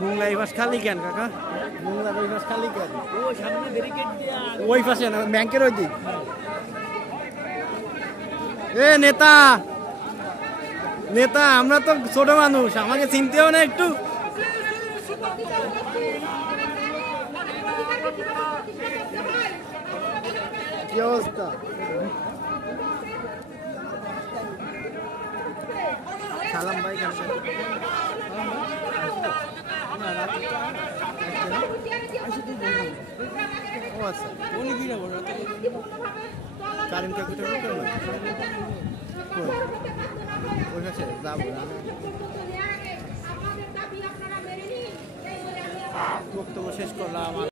মোংলা এই পাশ খালি কেন কাকা? মোংলার ওই পাশ খালি কেন? ওই সামনে ব্যারিকেড দিয়া ওই পাশে না, ব্যাংকের ওই দিক। এ নেতা, নেতা আমরা তো ছোট মানুষ, আমাকে চিনতেও না একটু? কি অবস্থা? সালাম ভাই কেন? ও আচ্ছা, কারেন্ট ক্যালকুলেটর করতে হবে? ওই কাছে যাবো বক্তব্য শেষ করলাম।